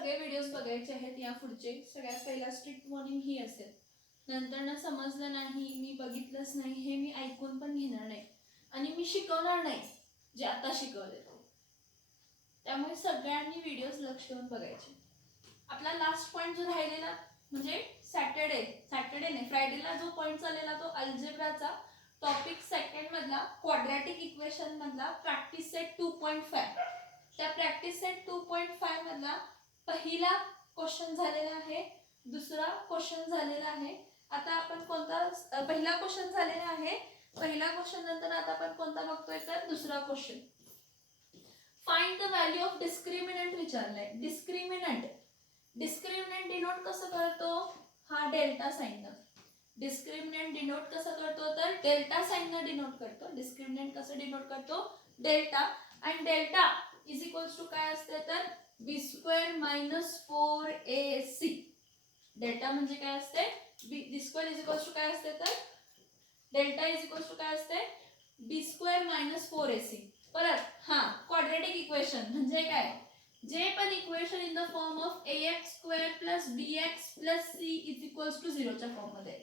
सगळे व्हिडिओज बघायचे आहेत या पुढचे. सगळ्यात पहिला स्ट्रिक्ट वॉर्निंग ही असेल. नंतर ना समजलं नाही, मी बघितलंच नाही, हे मी ऐकून पण घेणार नाही आणि मी शिकवणार नाही जे आता शिकवले. त्यामुळे सगळ्यांनी व्हिडिओज लक्ष देऊन बघायचे. आपला लास्ट पॉइंट जो राहिलेला म्हणजे सॅटर्डे नाही फ्रायडेला जो पॉइंट चाललेला तो अल्जेब्राचा टॉपिक सेकंड मधला क्वाड्रॅटिक इक्वेशन मधला प्रॅक्टिस सेट 2.5. त्या प्रॅक्टिस सेट 2.5 मधला पहिला क्वेश्चन झालेला आहे, दुसरा क्वेश्चन झालेला आहे. आता आपण कोणता पहिला क्वेश्चन झालेला आहे. पहिला क्वेश्चन नंतर आता आपण कोणता बघतोय तर दुसरा question. Find the value of discriminant विचारलाय. डिस्क्रिमिनंट डिनोट कसं करतो? हा डेल्टा साइन. डिस्क्रिमिनंट डिनोट कसं करतो तर डेल्टा साइन डिनोट करतो. डिस्क्रिमिनंट कसं डिनोट करतो? डेल्टा. आणि डेल्टा इज इक्वल्स टू काय असते तर b² - 4ac. डेल्टा म्हणजे काय असते? b² इज इक्वल्स टू काय असते तर डेल्टा इज इक्वल्स टू काय असते? b² - 4ac. परत हा क्वाड्रॅटिक इक्वेशन म्हणजे काय? जे पण equation in the form of ax² + bx + c is equals to 0 च्या फॉर्म मध्ये.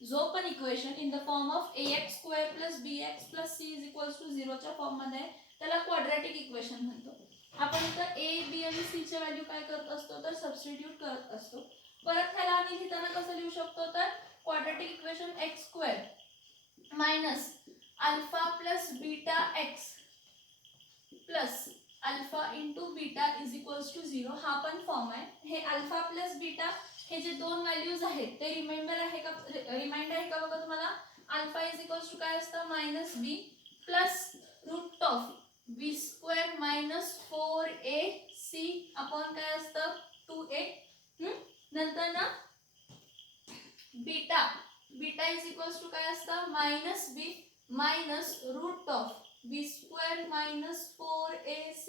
जो पण equation in the form of ax² + bx + c is equals to 0 च्या फॉर्म मध्ये त्याला क्वाड्रॅटिक इक्वेशन म्हणतो. आपण इथं a, b आणि c चे व्हॅल्यू काय करत असतो तर सबस्टिट्यूट करत असतो. परत ह्याला आम्ही लिहिताना कसं लिहू शकतो तर quadratic equation x² - alpha + beta x + alpha * beta is equals to 0. हा पण फॉर्म आहे. हे अल्फा + बीटा हे जे दोन व्हॅल्यूज आहेत ते रिमाइंडर आहे का बघा तुम्हाला. अल्फा इज इक्वल्स टू काय असतं -b + b² - 4ac अपॉन काय असतं 2a. नंतर ना बीटा इज इक्वल्स टू काय असतं -b - b² - 4ac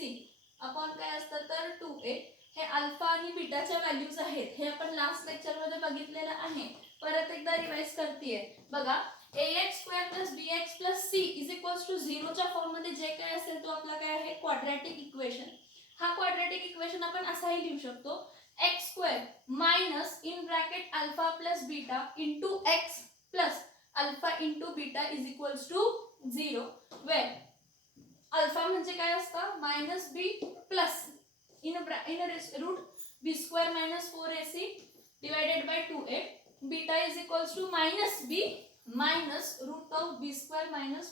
अपॉन काय असतं तर 2a. हे अल्फा आणि बीटाच्या व्हॅल्यूज आहेत. हे आपण लास्ट लेक्चर मध्ये बघितलेलं आहे. परत एकदा रिवाइज करतेय बघा. ax² + bx + c is equals to 0 च्या फॉर्म मध्ये जे काय असेल तो आपला काय आहे क्वाड्रॅटिक इक्वेशन. हा क्वाड्रॅटिक इक्वेशन आपण असाही लिहू शकतो x² - in bracket alpha + beta * x + alpha * beta is equals to 0 where alpha म्हणजे काय असतं -b plus in root b² - 4ac divided by 2a. Beta is equals to -b root of b² -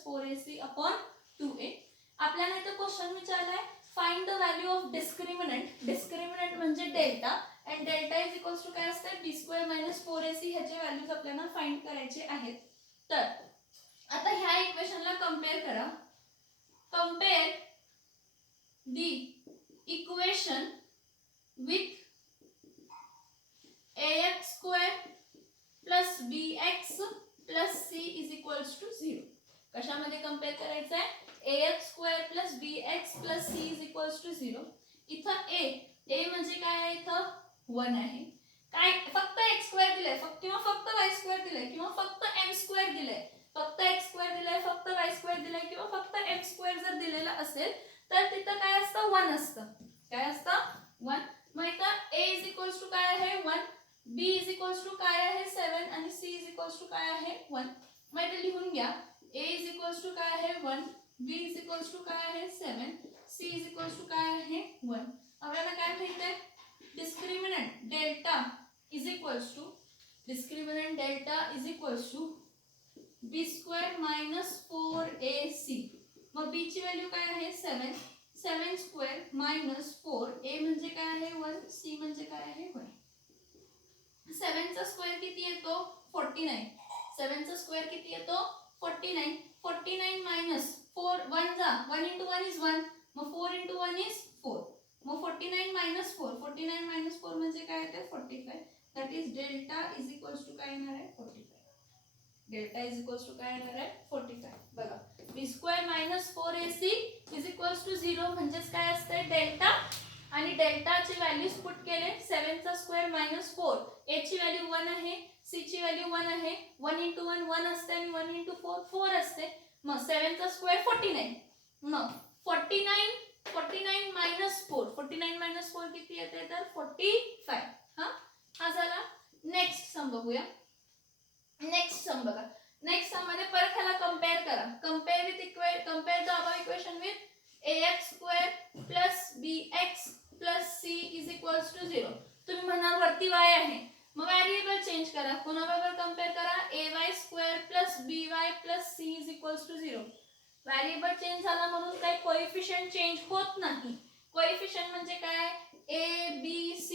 4ac upon 2a. आपल्याला इथं question विचारलाय find the value of discriminant. Discriminant म्हणजे delta आणि delta is equals to काय असते b² - 4ac. ह्याचे values आपल्याला find करायचे आहेत. तर आता ह्या इक्वेशनला कंपेअर करा. Compare the equation with ax² + bx + c is equals to 0. कशामध्ये कंपेअर करायचं आहे ax² + bx + c is equals to 0. इथं a म्हणजे काय आहे इथं 1 आहे. काय फक्त x² दिलंय किंवा फक्त y² दिलंय किंवा फक्त m² दिलंय, फक्त x² दिलंय, फक्त y² दिलंय किंवा फक्त m² जर दिलेलं असेल तर तिथं काय असतं 1 असतं. काय असतं 1. मग इथं a इज इक्वल्स टू काय आहे 1, b इज इक्वल्स टू काय आहे 7 आणि c इज इक्वल्स टू काय आहे 1. मग इथे लिहून घ्या a इज इक्वल्स टू काय आहे 1, b इज इक्वल्स टू काय आहे 7, c इज इक्वल्स टू काय आहे 1. आपल्याला काय माहिती आहे discriminant delta is equals to b² - 4ac. मग b ची व्हॅल्यू काय आहे 7, 7² - 4. a म्हणजे काय आहे 1, c म्हणजे काय आहे 1. 7 चा स्क्वेअर किती येतो 49. 7 चा स्क्वेअर किती येतो 49. 49 - 4 1 जा 1 * 1 इज 1. मग 4 * 1 इज 4. मग 49 - 4 49 - 4 म्हणजे काय येते 45. That is delta is equals to काय येणार आहे 45. डेल्टा इज इक्वल्स टू काय येणार आहे 45. बघा b² - 4ac is equals to 0 म्हणजेच काय असते डेल्टा आणि डेल्टाची व्हॅल्यूज पुट केले 7 चा स्क्वेअर - 4. a ची व्हॅल्यू 1 आहे, c ची व्हॅल्यू 1 आहे. 1 * 1 1 असते आणि 1 * 4 4 असते. मग 7 चा स्क्वेअर 49. मग 49 49 मायनस 4, 49 मायनस 4 किती येते तर 45. हा झाला. नेक्स्ट सम बघूया. नेक्स्ट सम बघा. नेक्स्ट सम मध्ये परत ह्याला कंपेअर करा. Compare the above equation with ax square plus bx plus c is equals to 0. तुम्ही म्हणाल वरती y आहे, मग व्हेरिएबल चेंज करा. कोणाबरोबर कंपेअर करा? ay square plus by plus c is equals to 0. Variable change झाला म्हणून काही कोएफिशिएंट चेंज होत नाही. कोएफिशिएंट म्हणजे काय? a b c.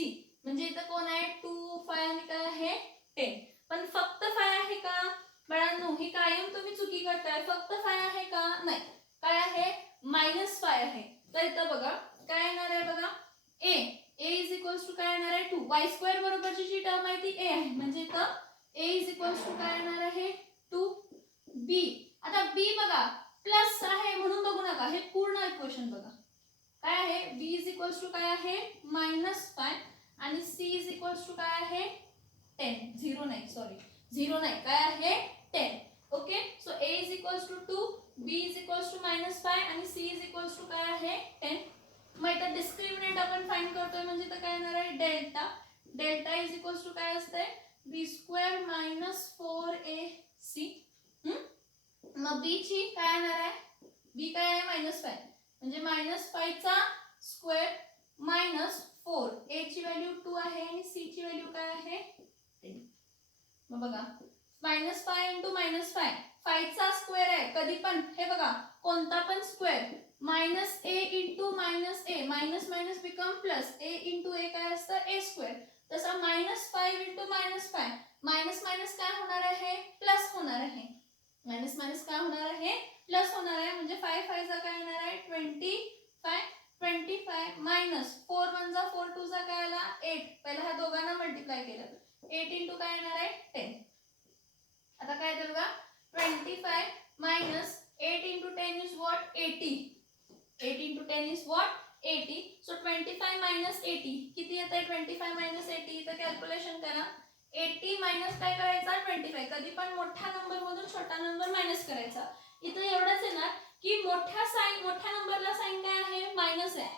म्हणजे इथं कोण आहे? 2 5 आणि काय आहे 10. पण फक्त 5 आहे का बाळांनो? ही कायम तुम्ही चुकी करताय. फक्त 5 आहे का? नाही. काय आहे? -5 आहे. तर इथं बघा काय येणार आहे बघा. a इज इक्वल्स टू काय येणार आहे 2. y स्क्वेअर बरोबरची जी टर्म आहे ती a आहे. म्हणजे इथं a इज इक्वल्स टू काय येणार आहे 2. b आता b बघा प्लस आहे म्हणून बघू नका. हे पूर्ण इक्वेशन बघा. काय आहे? b इज इक्वल्स टू काय आहे -5 आणि c इज इक्वल्स टू काय आहे 10. 0 नाही, सॉरी 0 नाही, काय आहे 10. Okay. So a is equals to 2, b is equals to -5 आणि c इज इक्वल्स टू काय आहे 10. मग इथं डिस्क्रिमिनंट आपण फाइंड करतोय म्हणजे इथं काय येणार आहे delta. Delta is equals to काय असते b स्क्वेअर -4ac. मग b ची काय येणार आहे? b काय आहे -5 म्हणजे -5 चा स्क्वेअर -4. a ची व्हॅल्यू 2 आहे आणि c ची व्हॅल्यू काय आहे 10. मग बघा -5 इंटू -5 5 चा स्क्वेअर आहे. कधी पण हे बघा कोणता पण square -a into -a minus minus become plus. a into a काय असतं a स्क्वेअर. तसा -5 इंटू -5 मायनस मायनस काय होणार आहे प्लस होणार आहे. मायनस मायनस काय होणार आहे प्लस होणार आहे. म्हणजे 5 5 चा काय येणार आहे 25 मायनस 4 1 जा 4 2 जा काय आला 8. पहिला ह्या दोघांना मल्टिप्लाय केलं 8 इंटू काय येणार आहे 10. आता काय येतं बघा 25 minus 8 into 10 is what 80. 8 into 10 is what 80. So 25 minus 80 किती येत आहे 25 मायनस 80. इथं कॅल्क्युलेशन करा. 80 मायनस काय करायचा 25. कधी पण मोठ्या नंबर मधून छोटा नंबर मायनस करायचा. इथं एवढंच आहे ना की मोठ्या नंबरला साइन काय आहे मायनस आहे.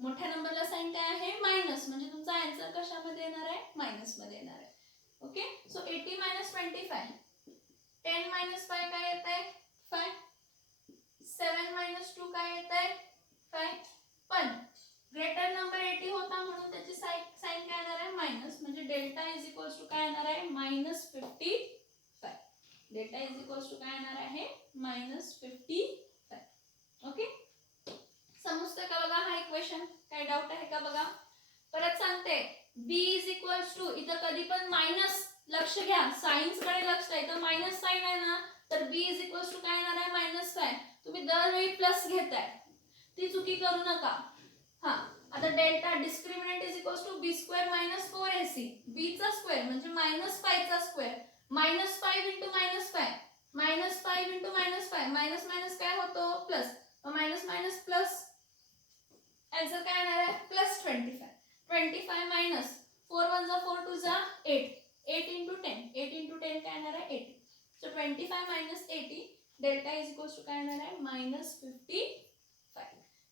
मोठ्या नंबरला साइन काय आहे मायनस. म्हणजे तुमचा आन्सर कशामध्ये येणार आहे मायनस मध्ये येणार आहे. ओके. सो 80 मायनस 25 10 मायनस 5 काय येत आहे 5. 7 मायनस 2 काय येत आहे 5. पण ग्रेटर नंबर 80 होता म्हणून त्याची साइन काय येणार आहे मायनस. म्हणजे डेल्टा इज इक्वल्स टू काय येणार आहे -55. डेल्टा इज इक्वल्स टू काय येणार आहे -55. ओके. समजतं का बघा हा इक्वेशन? काय डाऊट आहे का बघा? परत सांगते b इज इक्वल्स टू इथं कधी पण मायनस. लक्ष घ्या साइन्स कडे लक्ष द्या. इथं मायनस साइन आहे ना तर b इज इक्वल्स टू काय येणार आहे -5. तुम्ही दरवेळी प्लस घेताय ती चुकी करू नका. हा आता delta discriminant is equals to b square -4ac. b चा स्क्वेअर म्हणजे -5 चा square. -5 into -5 -5 into -5 minus minus काय होतो plus. Minus minus plus answer काय येणार आहे +25. 25 मायनस 4 1 जा 4 2 जा 8. 8 इंटू 10 8 इंटू 10 काय येणार आहे 80. So 25 minus 80 delta is equals to काय येणार आहे -55.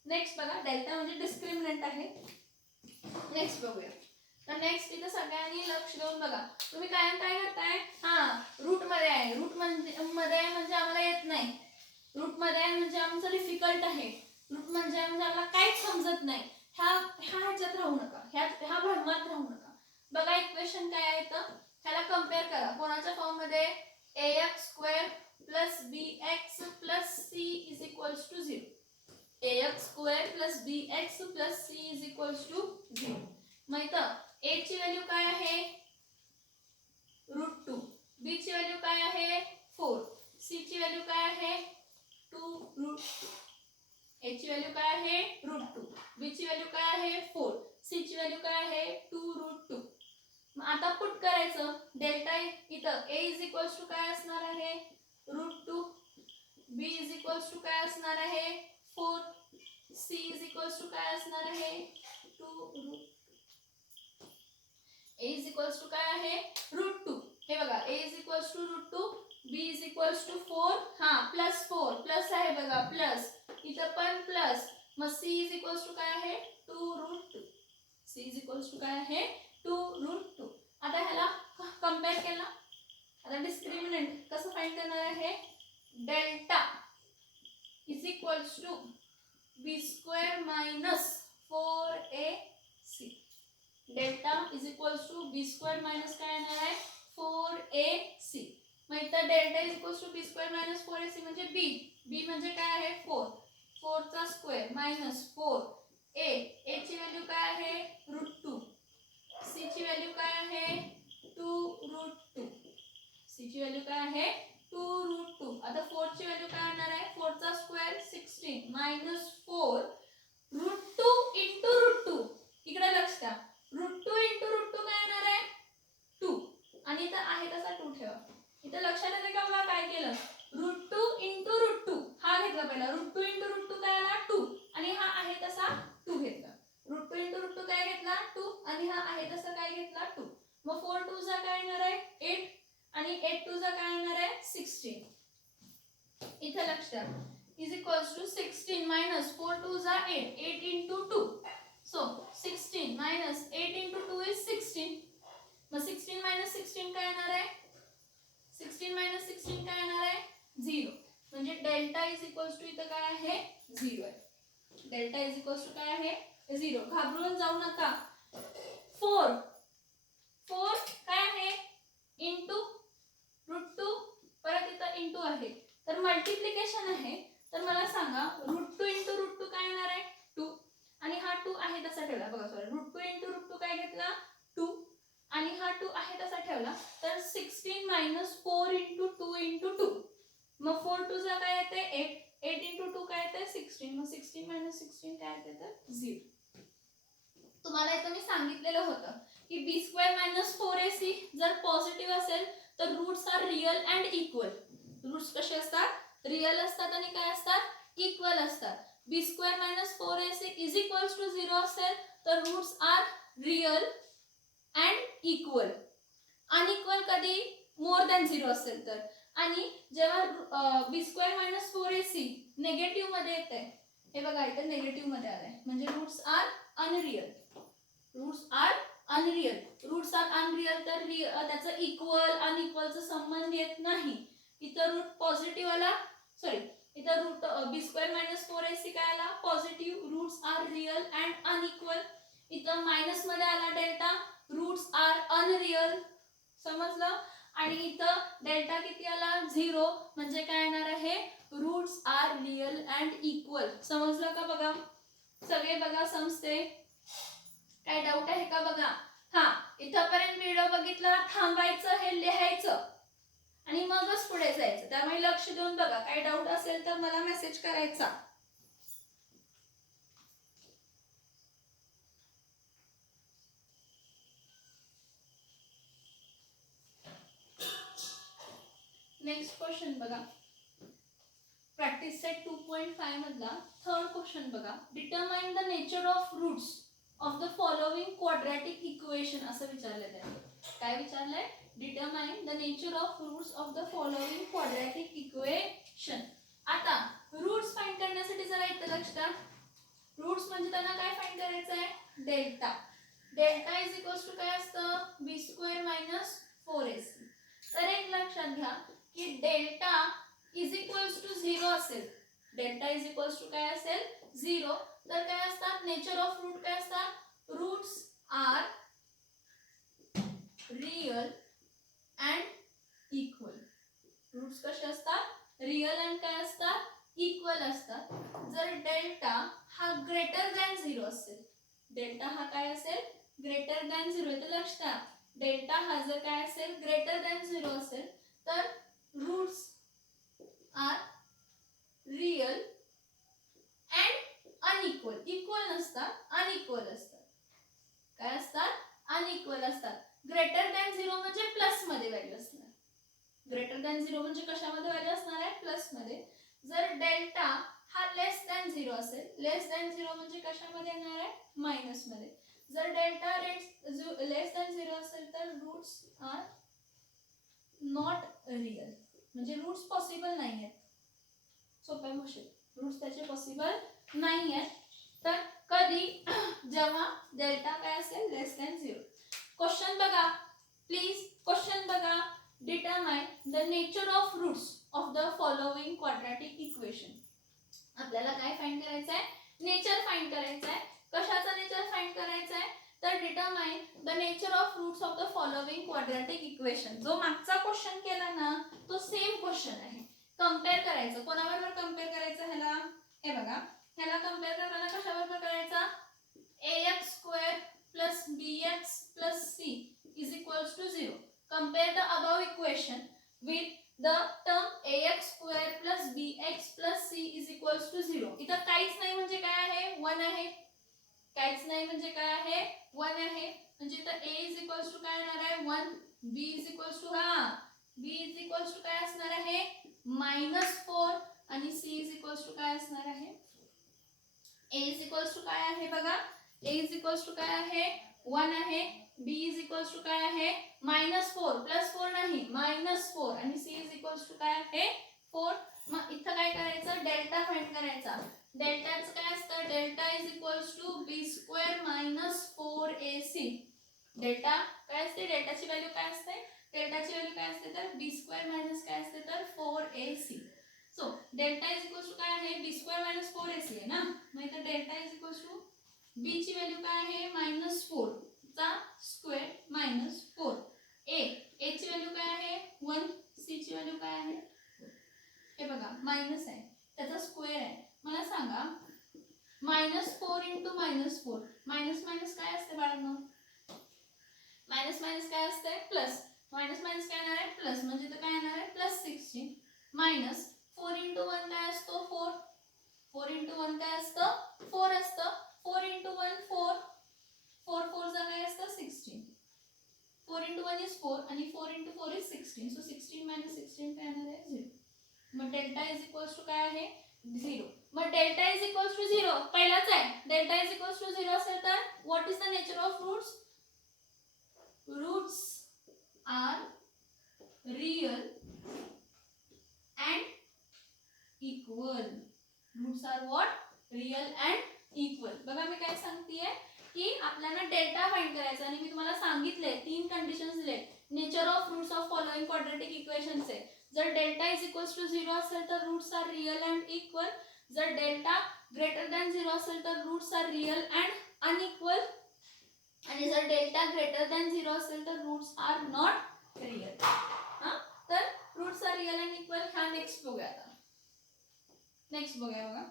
नेक्स्ट बघा डेल्टा म्हणजे डिस्क्रिमिनंट आहे. नेक्स्ट बघूया. तर नेक्स्ट इथं सगळ्यांनी लक्ष देऊन बघा. तुम्ही कायम काय करताय रूट मध्ये आहे. रूट मध्ये आहे म्हणजे आम्हाला येत नाही. रूट मध्ये आहे म्हणजे आमचं डिफिकल्ट आहे. रूट म्हणजे आम्हाला काहीच समजत नाही. ह्याच्यात राहू नका. ह्या भ्रमात राहू नका. बघा इक्वेशन काय आहे तर ह्याला कंपेअर करा. कोणाच्या फॉर्म मध्ये ax square plus bx plus c is equals to 0. ax square plus bx plus c is equals to 0. मग इथं a ची व्हॅल्यू काय आहे √2. b ची व्हॅल्यू काय आहे 4. c ची व्हॅल्यू काय आहे 2√2. a ची व्हॅल्यू काय आहे √2. b ची व्हॅल्यू काय आहे 4. c ची व्हॅल्यू काय आहे 2√2. मग आता पुट करायचं. डेल्टा इथं a इज इक्वल्स टू काय असणार आहे √2. b इज इक्वल्स टू काय असणार आहे 4. c इज इक्वल्स टू काय असणार आहे 2√2. a इज इक्वल्स टू काय आहे √2. हे बघा a is equals to √2. b is equals to 4. हा +4 प्लस आहे बघा प्लस. इथं पण प्लस मग c इज इक्वल्स टू काय आहे 2√2. c इज इक्वल्स टू काय आहे 2√2. आता ह्याला कम्पेअर केला. आता डिस्क्रिमिनंट कसं फाइंड करणार आहे delta is equals to b square minus 4ac. Delta is equals to b square minus काय येणार आहे 4ac. मग इथं delta is equals to b square minus 4ac म्हणजे बी म्हणजे काय आहे 4. 4 चा स्क्वेअर मायनस 4a. a ची व्हॅल्यू काय आहे √2. c ची व्हॅल्यू काय आहे 2√2. c ची व्हॅल्यू काय आहे 2√2. आता 4 ची व्हॅल्यू काय येणार आहे 4 चा स्क्वेअर 16 मायनस 4 √2 इंटू √2. इकडे लक्ष द्या √2 इंटू √2 काय येणार आहे 2 आणि इथं आहे तसा 2 ठेवा. इथं लक्षात येते का बघा काय केलं √2 इंटू √2 हा घेतला पहिला. √2 इंटू √2 काय आला 2 आणि हा आहे तसा 2 घेतला. √2 इंटू √2 काय घेतला 2 आणि हा आहे तसा काय घेतला 2. मग 4 2 चा काय येणार आहे 8 आणि 8 2 चा काय येणार आहे 16. इथं लक्ष द्या इज इक्वल्स टू 16 मायनस 4 2 चा 8 8 into 2. So 16 minus 8 into 2 is 16. मग 16 मायनस 16 काय येणार आहे 16 मायनस 16 काय येणार आहे 0. म्हणजे डेल्टा इज इक्वल्स टू इथं काय आहे 0 आहे. डेल्टा इज इक्वल्स टू काय आहे 0. घाबरून जाऊ नका. 4 काय आहे इंटू √2 परत इथं इंटू आहे तर मल्टिप्लिकेशन आहे. तर मला सांगा √2 इंटू √2 काय येणार आहे 2 आणि हा 2 आहे तसा ठेवला. बघा सॉरी √2 इंटू √2 काय घेतला 2 आणि हा 2 आहे तसा ठेवला. तर 16 मायनस 4 इंटू 2 इंटू 2. मग 4 2 चा काय येते 8 8 इंटू 2 काय येते 16. मग 16 मायनस 16 काय येते तर 0. तुम्हाला इथं मी सांगितलेलं होतं की बी स्क्वेअर मायनस 4ac जर पॉझिटिव्ह असेल तर roots are real and equal. Roots कसे असतात रिअल असतात आणि काय असतात इक्वल असतात. B square minus 4ac is equals to 0 असेल तर roots are real and equal. Unequal कधी मोर दॅन 0 असेल तर. आणि जेव्हा बी स्क्वेअर मायनस 4ac नेगेटिव्ह मध्ये येते हे बघा इथे नेगेटिव्ह मध्ये आलंय म्हणजे roots are unreal. Roots are unreal. Roots are unreal तर त्याचं इक्वल अनइक्वलचा संबंध येत नाही. इथं रूट पॉझिटिव्ह आला सॉरी इथं root b square minus 4ac काय आला positive. Roots are real and unequal. इथं मायनस मध्ये आला डेल्टा रूट्स आर अनरिअल. समजलं. आणि इथं डेल्टा किती आला 0 म्हणजे काय येणार आहे roots are real and equal. समजलं का बघा सगळे बघा समजते. काय डाऊट आहे का बघा. हा इथपर्यंत व्हिडिओ बघितला थांबायचं हे लिहायचं आणि मगच पुढे जायचं. त्यामुळे लक्ष देऊन बघा. काय डाऊट असेल तर मला मेसेज करायचा. नेक्स्ट क्वेश्चन बघा प्रॅक्टिस सेट 2.5 मधला थर्ड क्वेश्चन बघा. Determine the nature of roots of the following quadratic equation असं विचारलेलं आहे. काय विचारलंय determine the nature of roots of the following quadratic equation. आता रूट्स फाइंड करण्यासाठी जरा इथं लक्ष द्या. रूट्स म्हणजे त्यांना काय फाइंड करायचं आहे delta. Delta is equals to काय असतं बी स्क्वेअर मायनस 4ac. तर एक लक्षात घ्या की डेल्टा इज इक्वल्स टू 0 असेल. डेल्टा इज इक्वल्स टू काय असेल 0 तर काय असतात नेचर ऑफ रूट काय असतात roots are real and equal. Roots कसे असतात रिअल अँड काय असतात इक्वल असतात. जर डेल्टा हा ग्रेटर दॅन 0 असेल डेल्टा हा काय असेल ग्रेटर दॅन 0. तर लक्ष द्या डेल्टा हा जर काय असेल ग्रेटर दॅन 0 असेल तर roots are real and unequal. Equal नसतात अनइक्वल असतात. काय असतात अनइक्वल असतात. ग्रेटर दॅन 0 म्हणजे प्लस मध्ये व्हॅल्यू असणार. ग्रेटर दॅन 0 म्हणजे कशामध्ये व्हॅल्यू असणार आहे प्लस मध्ये. जर डेल्टा हा लेस दॅन 0 असेल लेस दॅन 0 म्हणजे कशामध्ये येणार आहे मायनस मध्ये. जर डेल्टा लेस दॅन 0 असेल तर रूट्स आर नॉट रिअल म्हणजे रूट्स पॉसिबल नाही आहेत. सोप्या भाषेत रूट्स त्याचे पॉसिबल नाही आहेत. तर कधी जेव्हा डेल्टा काय असेल लेस दॅन 0. क्वेश्चन बघा प्लीज, क्वेश्चन बघा. Determine the nature of roots of the following quadratic equation. आपल्याला काय फाइंड करायचं आहे? नेचर फाइंड करायचं आहे. कशाचा नेचर फाइंड करायचा आहे? तर determine the nature of roots of the following quadratic equation. जो मागचा क्वेश्चन केला ना तो सेम क्वेश्चन आहे. कंपेअर करायचं. कोणाबरोबर कंपेअर करायचं ह्याला? हे बघा, ह्याला कंपेअर करताना कशाबरोबर करायचा? ax² plus bx plus c is equals to 0. Compare the above equation with the term ax² plus bx plus c is equals to 0. इथं काहीच नाही म्हणजे काय आहे? 1 आहे. काहीच नाही म्हणजे काय आहे? 1 आहे. म्हणजे इथं a is equals to काय येणार आहे? 1. b is equals to b is equals to काय असणार आहे? -4 आणि c is equals to काय असणार आहे? a is equals to काय आहे बघा? a is equals to काय आहे? 1 आहे. b is equals to काय आहे? -4 +4 नाही -4 आणि c is equals to काय आहे? 4. मग इथं काय करायचं? डेल्टा फाइंड करायचा. डेल्टाचं काय असतं? Delta is equals to b² - 4ac. Delta काय असते? डेल्टाची व्हॅल्यू काय असते? डेल्टाची व्हॅल्यू काय असते? तर b² काय असते? तर 4ac. So delta is equals to काय आहे? b² - 4ac आहे ना. मग इथं delta is equals to b ची व्हॅल्यू काय आहे? -4 चा स्क्वेअर -4. a ची व्हॅल्यू काय आहे? 1. c ची व्हॅल्यू काय आहे? हे बघा मायनस आहे, त्याचा स्क्वेअर आहे. मला सांगा -4 × -4 मायनस मायनस काय असते बाळांनो? मायनस मायनस काय असते? प्लस. मायनस मायनस काय येणार आहे? प्लस. म्हणजे तर काय येणार आहे? +16 मायनस 4 × 1 काय असतो? 4. 4 × 1 काय असतं? 4 असतं. 4 × 1 4. 4 4 चा काय असतं? 16. 4 × 1 is 4 आणि 4 × 4 is 16. सो 16 - 16 काय येणार आहे? 0. मग डेल्टा इज इक्वल्स टू काय आहे? 0. मग डेल्टा इज इक्वल्स टू 0 पहिलाच आहे. डेल्टा इज इक्वल्स टू 0 असेल तर what is the nature of roots? Roots are real and equal. Roots are what? Real and equal. बघा मी काय सांगतेय की आपल्याला डेल्टा फाइंड करायचा आणि मी तुम्हाला सांगितले 3 कंडिशन्स दिले. Nature of roots of following quadratic इक्वेशनचे. जर डेल्टा इज इक्वल्स टू 0 असेल तर roots are real and equal. जर डेल्टा ग्रेटर दॅन 0 असेल तर roots are real and unequal. आणि जर डेल्टा ग्रेटर दॅन 0 असेल तर रूट्स आर नॉट रियल. तर roots are real and equal हा नेक्स्ट बघूया आता. नेक्स्ट बघूया बघा.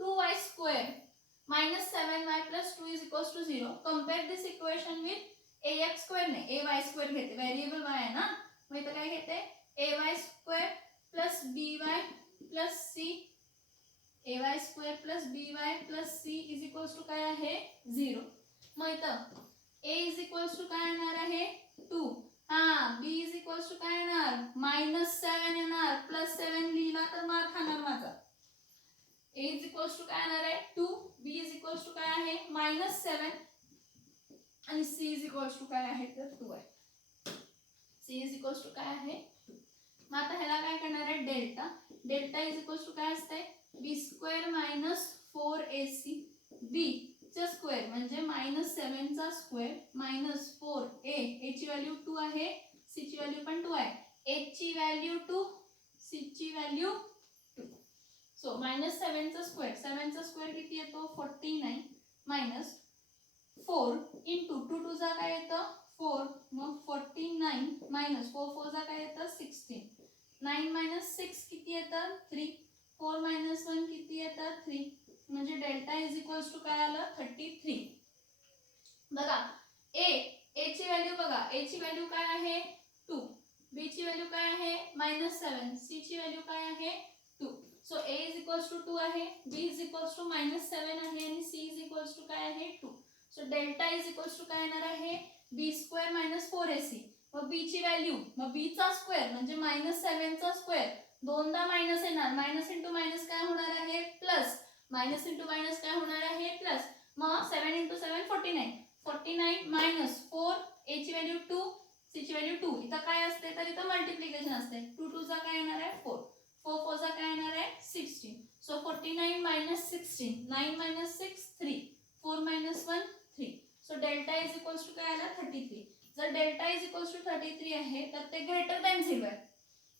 2y² - 7y + 2 is equals to 0. Compare this equation with ax² नाही ay² घेते. व्हेरिएबल y आहे ना. मग इथं काय घेते? ay² + by + c. ay² + by + c is equals to काय आहे? 0. मग इथं a is equals to काय येणार आहे? 2. b is equals to काय येणार? -7 येणार. +7 लिहिला तर मार खाणार माझा. a is equals to काय येणार आहे? 2. b is equals to काय आहे? -7 आणि c is equals to काय आहे? तर 2 आहे. c is equals to काय आहे? 2. मग आता ह्याला काय करणार आहे? Delta. Delta is equals to काय असते? b² - 4ac. b चा स्क्वेअर म्हणजे -7 चा स्क्वेअर -4a ची व्हॅल्यू 2 आहे. c ची व्हॅल्यू पण 2 आहे. a ची व्हॅल्यू 2, c ची व्हॅल्यू 2. सो -7 चा स्क्वेअर. 7 चा स्क्वेअर किती येतो? 49 - 4 × 2 2 चा काय येतं? 4. मग 49 - 4 4 चा काय येतं? 16. 9 - 6 किती येतं? 3. 4 - 1 किती येतं? 3. म्हणजे डेल्टा इज इक्वल्स टू काय आलं? 33. बघा a ची व्हॅल्यू बघा. a ची व्हॅल्यू काय आहे? 2. b ची व्हॅल्यू काय आहे? -7. c ची व्हॅल्यू काय आहे? 2. So a is equals to 2 आहे. b इज इक्वल्स टू -7 आहे आणि c इज इक्वल्स टू काय आहे? 2. So delta is equals to काय येणार आहे? b² - 4ac. मग b ची व्हॅल्यू मग b चा स्क्वेअर म्हणजे -7 चा स्क्वेअर. दोनदा मायनस येणार. मायनस इंटू मायनस काय होणार आहे? प्लस. मायनस इंटू मायनस काय होणार आहे? प्लस. मग 7 × 7 49. 49 - 4 a ची व्हॅल्यू 2, c ची व्हॅल्यू 2. इथं काय असते? तर इथं मल्टिप्लिकेशन असते. 2 2 चा काय येणार आहे? 4. 4 4 चा काय येणार आहे? 16. So 49 minus 16. 9 minus 6 3. 4 minus 1 3. So delta is equals to काय आला 33. जर डेल्टा इज इक्वल्स टू 33 आहे तर ते ग्रेटर दॅन 0 आहे.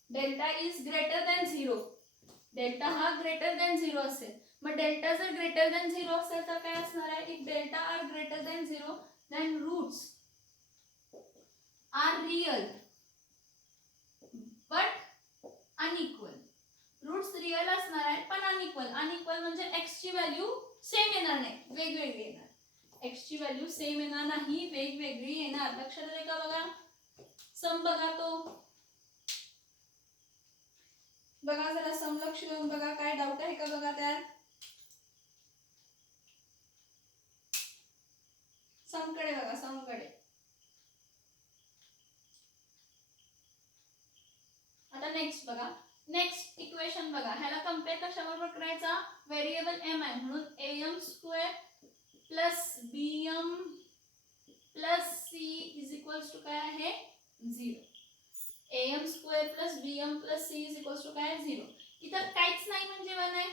Delta is greater than 0. Delta हा ग्रेटर दॅन 0 असेल. मग डेल्टा जर ग्रेटर दॅन 0 असेल तर काय असणार आहे? If delta are greater than 0 then roots are real but unequal. Roots real असणार आहेत पण अनइक्वल. अनइक्वल म्हणजे x ची व्हॅल्यू सेम येणार नाही, वेगवेगळी येणार. x ची व्हॅल्यू सेम येणार नाही, वेगवेगळी येणार. लक्षात आले का? बघा सम बघा तो. बघा जरा सम लक्ष देऊन बघा, काय डाऊट आहे का बघा त्यात. समकडे बघा, समकडे. आता नेक्स्ट बघा. नेक्स्ट इक्वेशन बघा. ह्याला कंपेअर कशाबरोबर करायचा? व्हेरिएबल m आहे म्हणून am² plus bm plus c is equals to काय आहे? 0. am² plus bm plus c is equals to काय? 0. इथं काहीच नाही म्हणजे 1 आहे.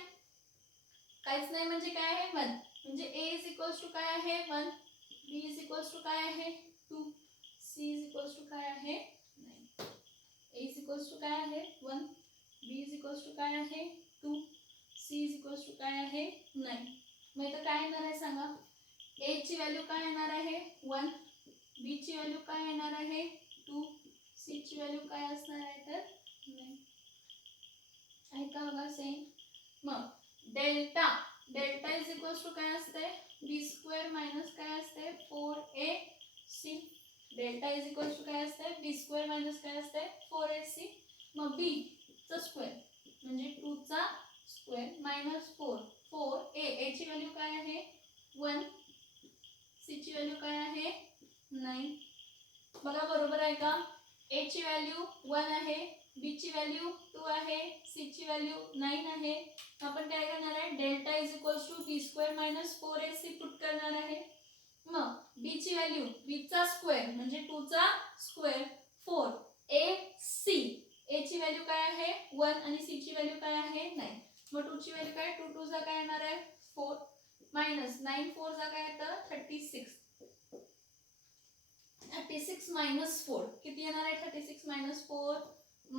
काहीच नाही म्हणजे काय आहे? 1. म्हणजे a इज इक्वल्स टू काय आहे? 1. b इज इक्वल्स टू काय आहे? 2. c इज इक्वल्स टू काय आहे? 9. a इज इक्वल्स टू काय आहे? 1. b इज इक्वल्स टू काय आहे? 2. c इज इक्वल्स टू काय आहे? 9. मग इथं काय येणार आहे सांगा? a ची व्हॅल्यू काय येणार आहे? 1. b ची व्हॅल्यू काय येणार आहे? 2. c ची व्हॅल्यू काय असणार आहे? तर 9. आहे का बघा सेम. मग डेल्टा इज इक्वल्स टू काय असते? b² मायनस काय असते? 4ac. Delta is equals to काय असते? b² मायनस काय असते? 4ac. मग b चा स्क्वेअर म्हणजे 2 चा स्क्वेअर मायनस 4 ची व्हॅल्यू काय आहे? 1. c ची व्हॅल्यू काय आहे? 9. बघा बरोबर आहे का? a ची व्हॅल्यू 1 आहे, b ची व्हॅल्यू 2 आहे, c ची व्हॅल्यू 9 आहे. आपण काय करणार आहे? Delta is equals to b² minus 4ac put करणार आहे. मग b ची व्हॅल्यू b चा स्क्वेअर म्हणजे 2 चा स्क्वेअर 4ac. a ची व्हॅल्यू काय आहे? 1 आणि c ची व्हॅल्यू काय आहे? 9. मग 2 ची व्हॅल्यू काय? 2 चा काय येणार आहे? 4 मायनस 9 4 चा काय येतं? 36. 36 मायनस 4 किती येणार आहे? 36 मायनस 4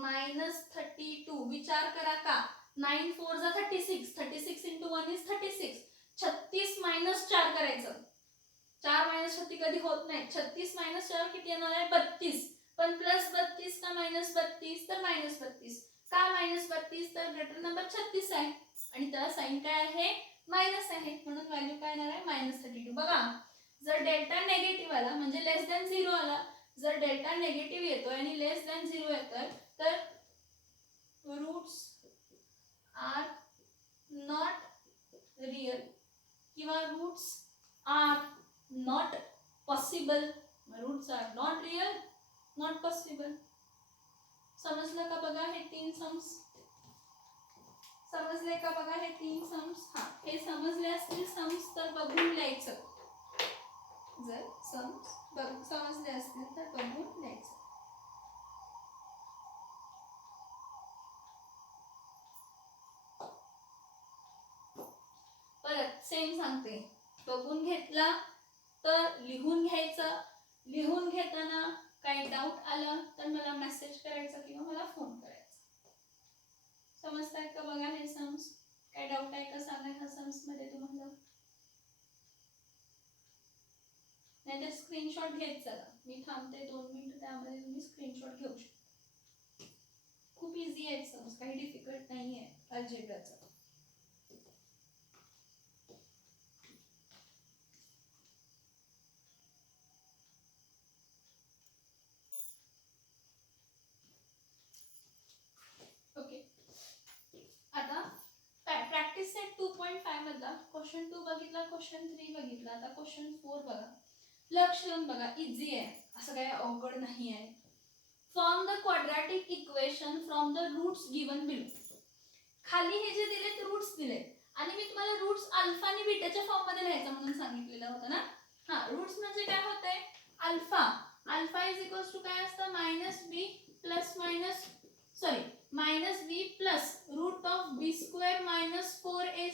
मायनस 32. विचार करा का? 9 4 जा 36. 36 into 1 is 36. 36 मायनस 4 करायचं. 4 मायनस 36 कधी होत नाही. 36 मायनस 4 किती येणार आहे? 32. पण प्लस 32 का मायनस 32? तर मायनस 32. का मायनस 32? तर ग्रेटर नंबर 36 आहे आणि त्याला साइन काय आहे? मायनस आहे. म्हणून व्हॅल्यू काय येणार आहे? मायनस 32. बघा जर डेल्टा नेगेटिव्ह आला म्हणजे लेस दॅन 0 आला. जर डेल्टा नेगेटिव्ह येतोय आणि लेस दॅन 0 येतोय तर रूट्स आर नॉट रियल किंवा roots are not possible. Roots are not real, not possible. समजलं का बघा हे 3 सम्स? समजले का बघा हे 3 सम्स? हा हे समजले असतील सम्स तर बघून लिहायचं. जर सम्स समजले असतील तर बघून लिहायचं. परत सेम सांगते. बघून घेतला तर लिहून घ्यायचं. लिहून घेताना काही डाऊट आला तर मला मेसेज करायचा किंवा मला फोन करायचा. समजताय का बघा हे सम्स? काय डाऊट आहे का सांगा ह्या सम्स मध्ये तुम्हाला? नाहीतर स्क्रीनशॉट घेत चला. मी थांबते 2 मिनिट, त्यामध्ये तुम्ही स्क्रीनशॉट घेऊ शकता. खूप इझी आहे सम्स, काही डिफिकल्ट नाही आहे अल्जेब्राचं. ओके आता प्रॅक्टिस सेट 2.5 मधला क्वेश्चन 2 बघितला, क्वेश्चन 3 बघितला. आता क्वेश्चन 4 बघा. लक्ष देऊन बघा. इझी आहे, असं काही अवघड नाही आहे. Form the quadratic equation from the roots given below. खाली हे जे दिलेत रूट्स दिलेत आणि मी तुम्हाला रूट्स अल्फा आणि बीटाच्या फॉर्म मध्ये लिहायचं म्हणून सांगितलेलं होतं ना. हा रूट्स म्हणजे काय होतंय? Alpha. Alpha is equals to काय असतं? Minus b plus minus sorry minus b plus root of b square minus 4ac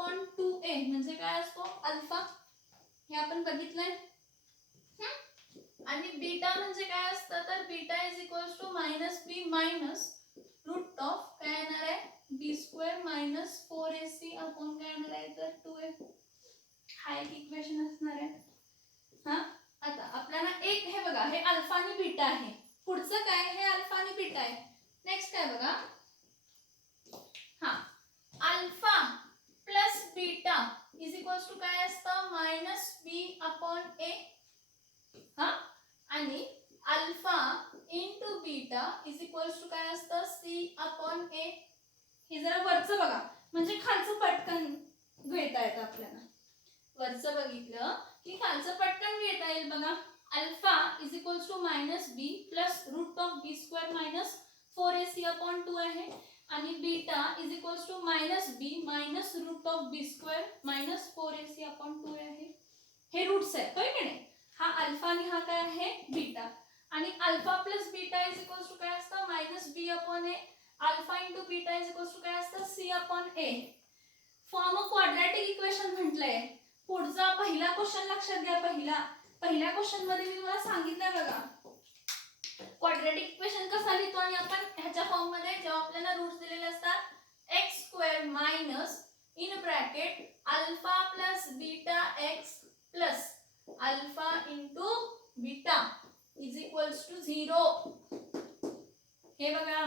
upon 2a म्हणजे काय असतो अल्फा, हे आपण बघितलंय. आणि बीटा म्हणजे काय असतं तर beta is equals to minus b minus root of काय येणार आहे बी स्क्वेअर मायनस 4ac अपॉन काय येणार आहे तर 2a. हा एक इक्वेशन असणार आहे. हा आता आपल्याला एक हे बघा हे अल्फा आणि बीटा आहे. पुढचं काय हे अल्फा आणि बीटा आहे. नेक्स्ट काय बघा हा alpha plus beta is equals to काय असतं मायनस बी अपॉन ए. हा आणि alpha into beta is equals to काय असतं सी अपॉन ए. हे जरा वरचं बघा म्हणजे खालचं पटकन घेता येतं आपल्याला. वरचं बघितलं की खालचं पटकन घेता येईल बघा. Alpha is equals to minus b plus root of b square minus 4ac upon 2 आहे. आणि beta is equals to minus b minus root of b square minus 4ac upon 2 आहे. हे रूट्स आहे होय की नाही. हा अल्फा आणि हा काय आहे बीटा. आणि alpha plus beta is equals to काय असतं minus b upon a. Alpha into beta is equals to काय असतं c upon a. Form of quadratic equation म्हटलंय. पुढचा पहिला क्वेश्चन लक्षात घ्या. पहिल्या क्वेश्चन मध्ये मी तुम्हाला सांगितलं बघा क्वाड्रॅटिक इक्वेशन कसा लिहितो आणि आपण ह्याच्या फॉर्म मध्ये जेव्हा आपल्याला रूट्स दिलेले असतात x square minus in bracket alpha plus beta x plus alpha into beta is equals to 0. हे बघा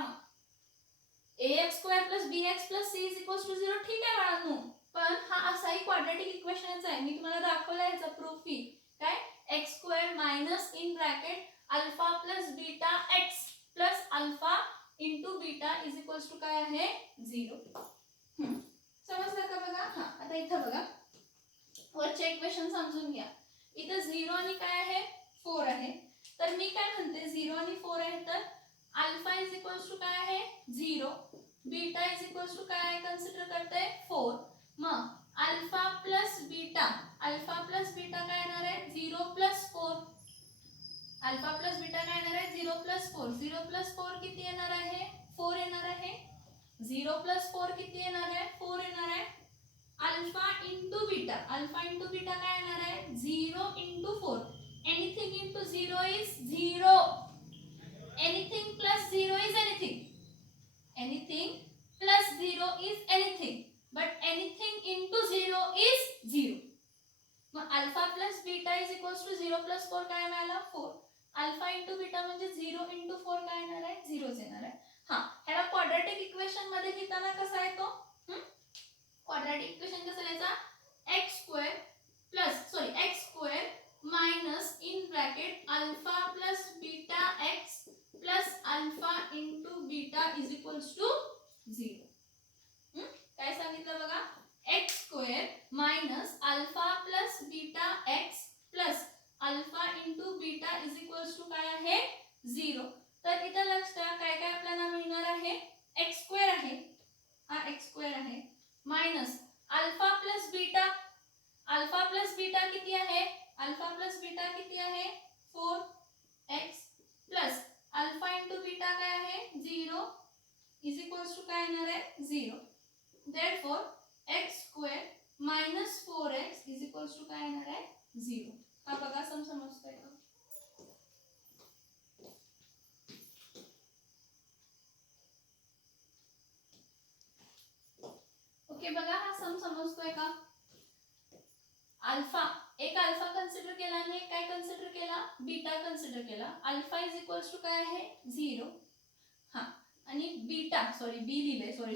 ax square plus bx plus c is equals to 0. ठीक आहे बाळांनो, पण हा असाही क्वाड्रॅटिक इक्वेशनच आहे. मी तुम्हाला दाखवलं याचा प्रूफ ही काय x square minus in bracket alpha plus beta x plus alpha into beta is equals to काय आहे 0. समजलं का बघा. हा आता इथं बघा वरचे इक्वेशन समजून घ्या. इथं 0 आणि काय आहे 4 आहे. तर मी काय म्हणते 0 आणि 4 आहे तर अल्फा इज इक्वल्स टू काय आहे 0. बीटा इज इक्वल्स टू काय कन्सिडर करते 4. मग अल्फा प्लस बीटा काय येणार आहे 0 प्लस 4. अल्फा प्लस बीटा काय येणार आहे 0 प्लस 4. 0 प्लस 4 किती येणार आहे 4 येणार आहे. 0 प्लस 4 किती येणार आहे 4 येणार आहे. अल्फा इंटू बीटा काय येणार आहे 0 into 4. Anything into 0 is 0. anything plus 0 is anything plus 0 is anything but anything into 0 is 0. मग alpha plus beta is equals to 0 plus 4 काय मिळाला 4. अल्फा इंटू बीटा म्हणजे 0 इंटू 4 काय येणार आहे 0 येणार आहे. हा ह्याला क्वाड्रॅटिक इक्वेशन मध्ये लिहिताना कसा येतो क्वाड्रॅटिक इक्वेशन कसं लिहायचा x square minus in bracket alpha plus beta x plus alpha into beta is equals to 0. काय सांगितलं बघा x square minus alpha plus beta x plus alpha into beta is equals to काय आहे 0. तर इथं लक्ष द्या काय काय आपल्याला मिळणार आहे एक्स स्क्वेअर आहे. हा एक्स स्क्वेअर आहे मायनस अल्फा प्लस बीटा किती आहे अल्फा प्लस बीटा किती आहे 4x plus alpha into beta काय आहे 0 इज इक्वल्स टू काय येणार आहे 0. Therefore x square minus 4x is equals to काय येणार आहे 0. हा बघा समजतोय का. ओके बघा हा समजतोय का. अल्फा कन्सिडर केला आणि एक काय कन्सिडर केला बीटा कन्सिडर केला. अल्फा इज इक्वल्स टू काय आहे 0. हा आणि बीटा बी लिहिले सॉरी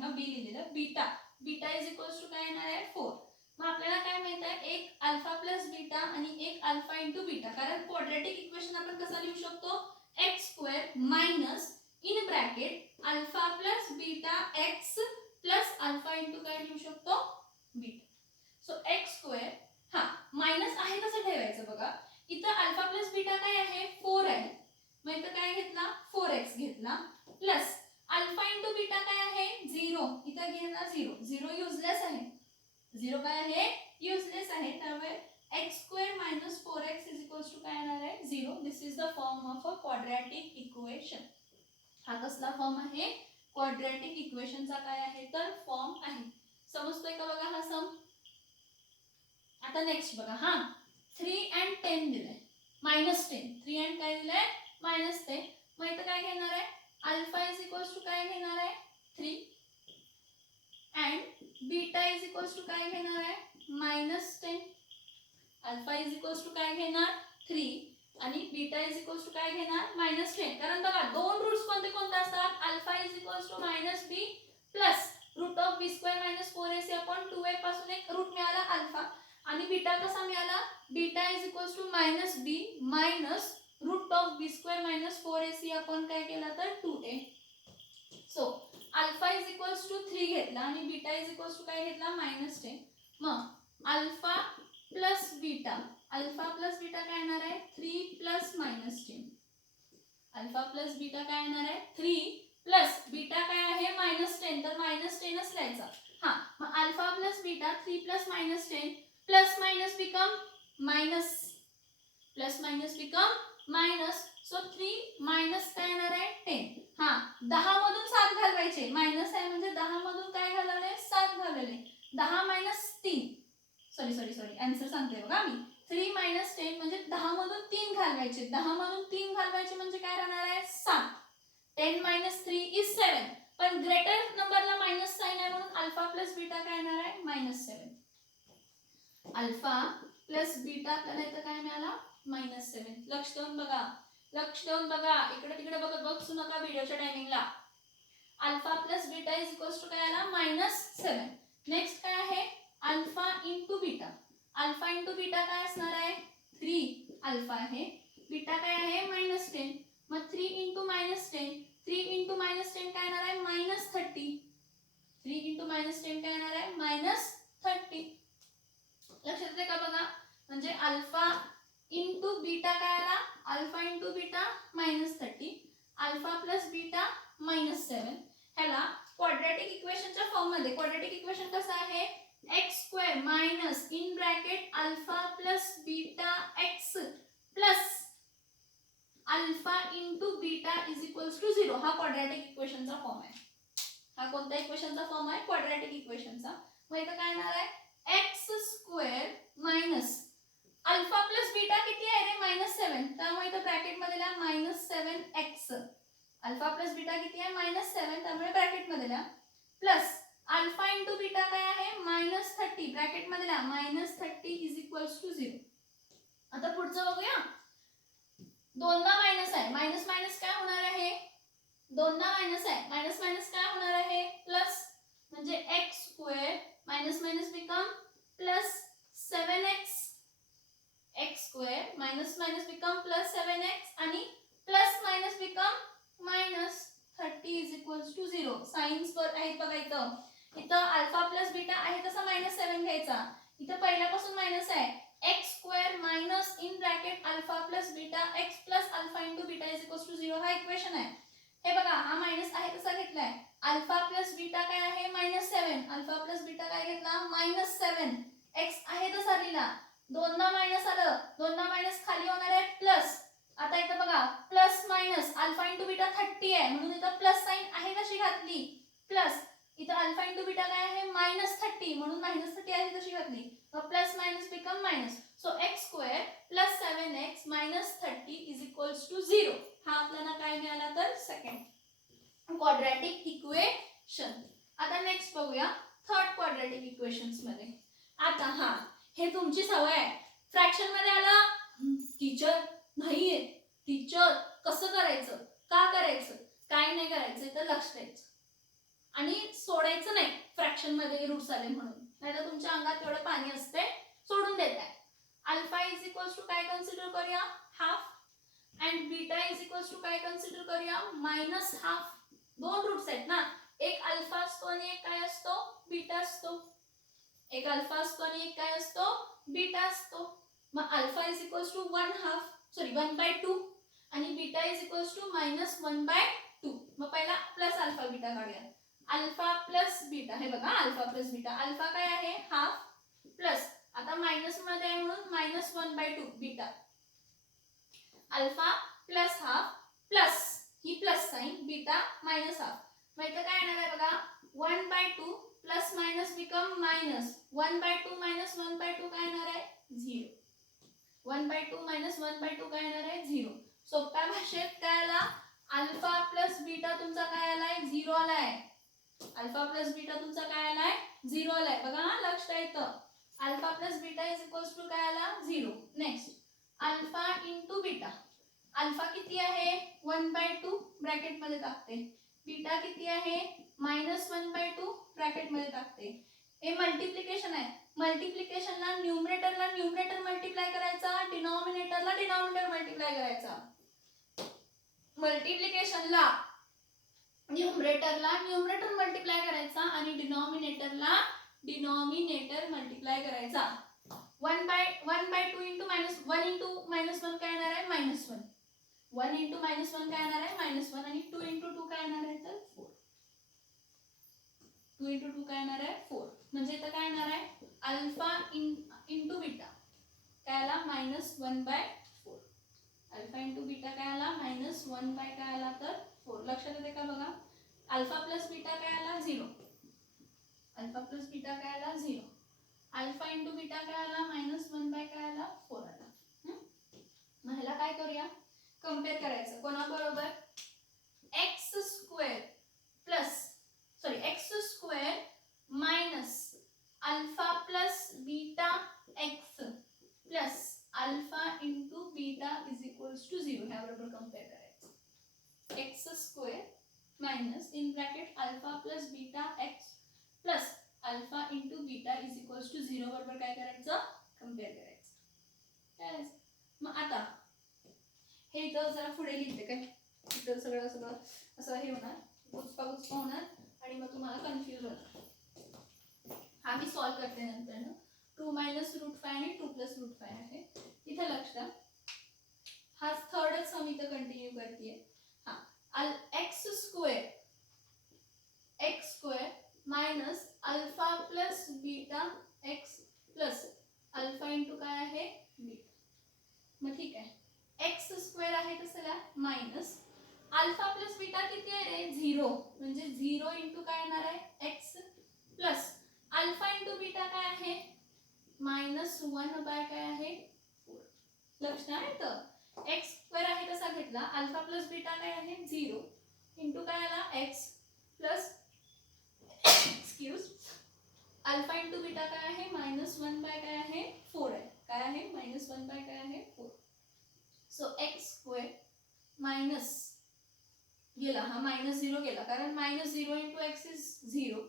हा बी लिहिलेलं बीटा इज इक्वल्स टू काय येणार आहे 4. मग आपल्याला काय माहित आहे एक अल्फा प्लस बीटा आणि एक अल्फा इंटू बीटा. कारण क्वाड्रॅटिक इक्वेशन आपण कसं लिहू शकतो x square minus in bracket alpha plus beta x plus alpha into काय लिहू शकतो बीटा. सो एक्स स्क्वेअर हा मायनस आहे कसं ठेवायचं बघा. इथं अल्फा प्लस बीटा काय आहे 4 आहे. मग इथं काय घेतला 4x घेतला प्लस अल्फा इंटू बीटा काय आहे 0. इथं घेतला 0 युजलेस आहे. 0 काय आहे युजलेस आहे. त्यामुळे x square minus 4x is equals to काय येणार आहे 0. This is the form of a quadratic equation. हा कसला फॉर्म आहे क्वाड्रॅटिक इक्वेशनचा काय आहे तर फॉर्म आहे. समजतोय का बघा हा सम. आता नेक्स्ट बघा हा 3 and 10 दिलंय -10. 3 and काय दिलंय -10. मग इथं काय घेणार आहे अल्फा इज इक्वल्स टू काय घेणार आहे 3 and beta is equals to काय घेणार आहे -10. अल्फा इज इक्वल्स टू काय घेणार 3 आणि बीटा इज इक्वल्स टू काय घेणार -10. कारण बघा दोन रूट्स कोणते कोणते असतात alpha is equals to -b plus root of b square minus 4ac upon 2a पासून एक रूट मिळाला अल्फा आणि बीटा कसा मिळाला beta is equals to -b minus root of b square minus 4ac upon काय केला तर 2a. So alpha is equals to 3 घेतला आणि बीटा इज इक्वल्स टू काय घेतला -10. मग अल्फा प्लस बीटा काय येणार आहे 3 प्लस -10. अल्फा प्लस बीटा काय येणार आहे 3 प्लस बीटा काय आहे -10 तर -10च लिहायचा. हा मग alpha plus beta 3 plus -10 plus minus become minus plus minus become minus. So 3 minus काय येणार आहे 10. हा 10 मधून 7 घालवायचे मायनस आहे म्हणजे 10 मधून काय घालवले 7 घालवले 10 मायनस 3 सॉरी आन्सर सांगते बघा मी 3 मायनस 10 म्हणजे 10 मधून 3 घालवायचे 10 मधून 3 घालवायचे म्हणजे काय राहणार आहे 7. 10 मायनस 3 इज 7 पण ग्रेटर नंबरला मायनस साइन आहे म्हणून अल्फा प्लस बीटा काय येणार आहे -7. अल्फा प्लस बीटा आपल्याला इथं काय मिळाला -7. लक्ष देऊन बघा इकडे तिकडे बघू नका व्हिडिओच्या टायमिंगला. Alpha plus beta is equals to काय आला -7. नेक्स्ट काय आहे alpha into beta. Alpha into beta काय असणार आहे 3 अल्फा आहे बीटा काय आहे -10. मग 3 इंटू -10 3 इंटू -10 काय येणार आहे -30. 3 इंटू -10 काय येणार आहे -30. लक्षात येते का बघा म्हणजे अल्फा इंटू बीटा काय आला alpha into beta -30 alpha plus beta -7. ह्याला क्वाड्रॅटिक इक्वेशनच्या फॉर्म मध्ये क्वाड्रॅटिक इक्वेशन कसं आहे x square minus in bracket alpha plus beta x plus alpha into beta is equals to 0 हा क्वाड्रॅटिक इक्वेशनचा फॉर्म आहे. हा कोणत्या इक्वेशनचा फॉर्म आहे क्वाड्रॅटिक इक्वेशनचा. मग इथं काय येणार आहे x square minus alpha plus beta किती आहे रे -7 त्यामुळे इथं ब्रॅकेट मध्ये लिहा -7x. अल्फा प्लस बीटा किती आहे -7 त्यामुळे ब्रॅकेट मध्ये लिहा प्लस अल्फा इंटू बीटा काय आहे -30 ब्रॅकेट मध्ये लिहा -30 इज इक्वल्स टू 0. आता पुढचं बघूया. दोनदा मायनस आहे मायनस मायनस काय होणार आहे दोनदा मायनस आहे मायनस मायनस काय होणार आहे प्लस म्हणजे x square minus minus become plus 7x x square minus minus become plus 7x आणि plus minus become -30 is equals to 0. Signs वर आहे बघा इथं अल्फा प्लस बीटा आहे तसा -7 घ्यायचा. इथं पहिल्यापासून मायनस आहे x square minus in bracket alpha plus beta x plus alpha into beta is equals to 0 हा इक्वेशन आहे. हे बघा हा मायनस आहे तसा घेतलाय अल्फा प्लस बीटा काय आहे -7 अल्फा प्लस बीटा काय घेतला -7 x आहे तसा लिहिला. दोनदा मायनस आलं दोनदा मायनस खाली होणार आहे प्लस. आता इथं बघा plus minus alpha into beta 30 आहे म्हणून इथं प्लस साइन आहे तशी घातली प्लस इथं अल्फा इंटू बीटा काय आहे -30 म्हणून -30 आहे तशी घातली. मग plus minus become minus. So x square plus 7x -30 is equals to 0 हा आपल्याला काय मिळाला तर सेकंड क्वाड्रॅटिक इक्वेशन. आता नेक्स्ट बघूया थर्ड क्वाड्रॅटिक इक्वेशन्स मध्ये. आता हा हे तुमची सवय आहे फ्रॅक्शन मध्ये आला टीचर नाहीये टीचर कसं करायचं का करायचं काय नाही करायचं इथं लक्ष द्यायचं आणि सोडायचं नाही फ्रॅक्शन मध्ये रूट्स आले म्हणून नाहीतर तुमच्या अंगात एवढं पाणी असते सोडून देताय. अल्फा इज इक्वल्स टू काय कन्सिडर करूया half and beta is equals to काय कन्सिडर करूया -हाफ. दोन रूट्स आहेत ना एक अल्फा असतो आणि एक काय असतो बीटा असतो. एक अल्फा असतो आणि एक काय असतो बीटा असतो. मग अल्फा इज इक्वल्स टू 1/2 आणि बीटा इज इक्वल्स टू -1/2. मग पहिला प्लस अल्फा बीटा काढूया. अल्फा प्लस बीटा हे बघा अल्फा प्लस बीटा अल्फा काय आहे हाफ प्लस आता मायनस मध्ये आहे म्हणून -1/2 beta alpha plus half plus ही प्लस साइन बीटा -हाफ. मग इथं काय येणार आहे बघा 1/2 प्लस मायनस बिकम 1/2 मायनस 1/2 काय येणार आहे 0. 1/2 मायनस 1/2 काय येणार आहे 0. सोप्या भाषेत काय आला अल्फा प्लस बीटा तुमचा काय आलाय 0 आलाय. अल्फा प्लस बीटा तुमचा काय आलाय 0 आलाय. बघा हा लक्षात येतं. Alpha plus beta is equals to काय आला 0. Next alpha into beta. Alpha किती आहे 1/2 ब्रॅकेट मध्ये टाकते. बीटा किती आहे -1/2 ब्रॅकेट मध्ये टाकते. हे मल्टिप्लिकेशन आहे. मल्टिप्लिकेशनला न्यूमरेटर मल्टिप्लाय करायचा, डिनॉमिनेटरला डिनॉमिनेटर मल्टिप्लाय करायचा. मल्टिप्लिकेशनला न्यूमरेटर मल्टिप्लाय करायचा आणि डिनॉमिनेटरला डिनॉमिनेटर मल्टिप्लाय करायचा. 1/2 इंटू -1 इंटू -1 काय येणार आहे -1. 1 इंटू -1 काय येणार आहे -1 आणि 2 इंटू 2 काय येणार आहे तर 4. 2 इंटू 2 काय येणार आहे 4. म्हणजे इथं काय येणार आहे अल्फा इंटू बीटा काय आला -1/4. अल्फा इंटू बीटा काय आला -1 बाय काय आला तर 4. लक्षात येते का बघा. अल्फा प्लस बीटा काय आला 0. अल्फा प्लस बीटा काय आला 0. अल्फा इंटू बीटा काय आला -1 बाय काय आला 4 आला. मग ह्याला काय करूया कम्पेअर करायचं कोणाबरोबर x square minus alpha plus beta x plus alpha into beta is equals to 0 ह्या बरोबर कम्पेअर करायचं. X square minus in bracket alpha plus beta x plus alpha into beta is equals to 0 बरोबर काय करायचं compare करायचं. मग आता हे इथं जरा पुढे लिहिते काय इथं सगळं असं हे होणार गुचपा होणार आणि मग तुम्हाला कन्फ्यूज होणार. हा मी सॉल्व करते नंतर ना. 2 मायनस √5 आणि 2 प्लस √5 आहे. इथं लक्ष द्या. हा थर्डच सम इथं कंटिन्यू करते. हा x square minus alpha plus beta x plus alpha into काय आहे बीटा. मग ठीक आहे एक्स स्क्वेअर आहे कसला मायनस अल्फा प्लस बीटा किती आहे रे 0. म्हणजे 0 इंटू काय येणार आहे x plus alpha into beta काय आहे -1 बाय काय आहे 4. लक्षात येतं. एक्स स्क्वेअर आहे कसा घेतला अल्फा प्लस बीटा काय आहे 0 इंटू काय आला x plus alpha into beta काय आहे -1 बाय काय आहे 4 आहे. काय आहे -1 बाय काय आहे 4. सो एक्स स्क्वेअर मायनस गेला हा -0 गेला कारण -0 इंटू एक्स इज 0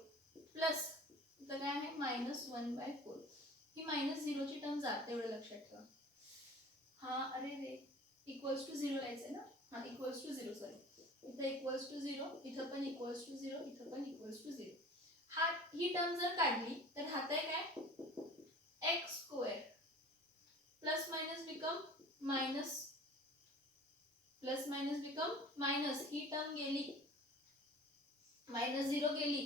प्लस इथं काय आहे -1/4. ही -0 ची टर्म जाते एवढं लक्षात ठेवा. हा अरे रे इक्वल्स टू 0 लिहायचं ना. हा इक्वल्स टू 0 सॉरी इथं इक्वल्स टू 0 इथं पण इक्वल्स टू 0 इथं पण इक्वल्स टू 0. हा ही टर्म जर काढली तर राहतंय काय x square plus minus become minus plus minus become minus. ही टर्म गेली -0 गेली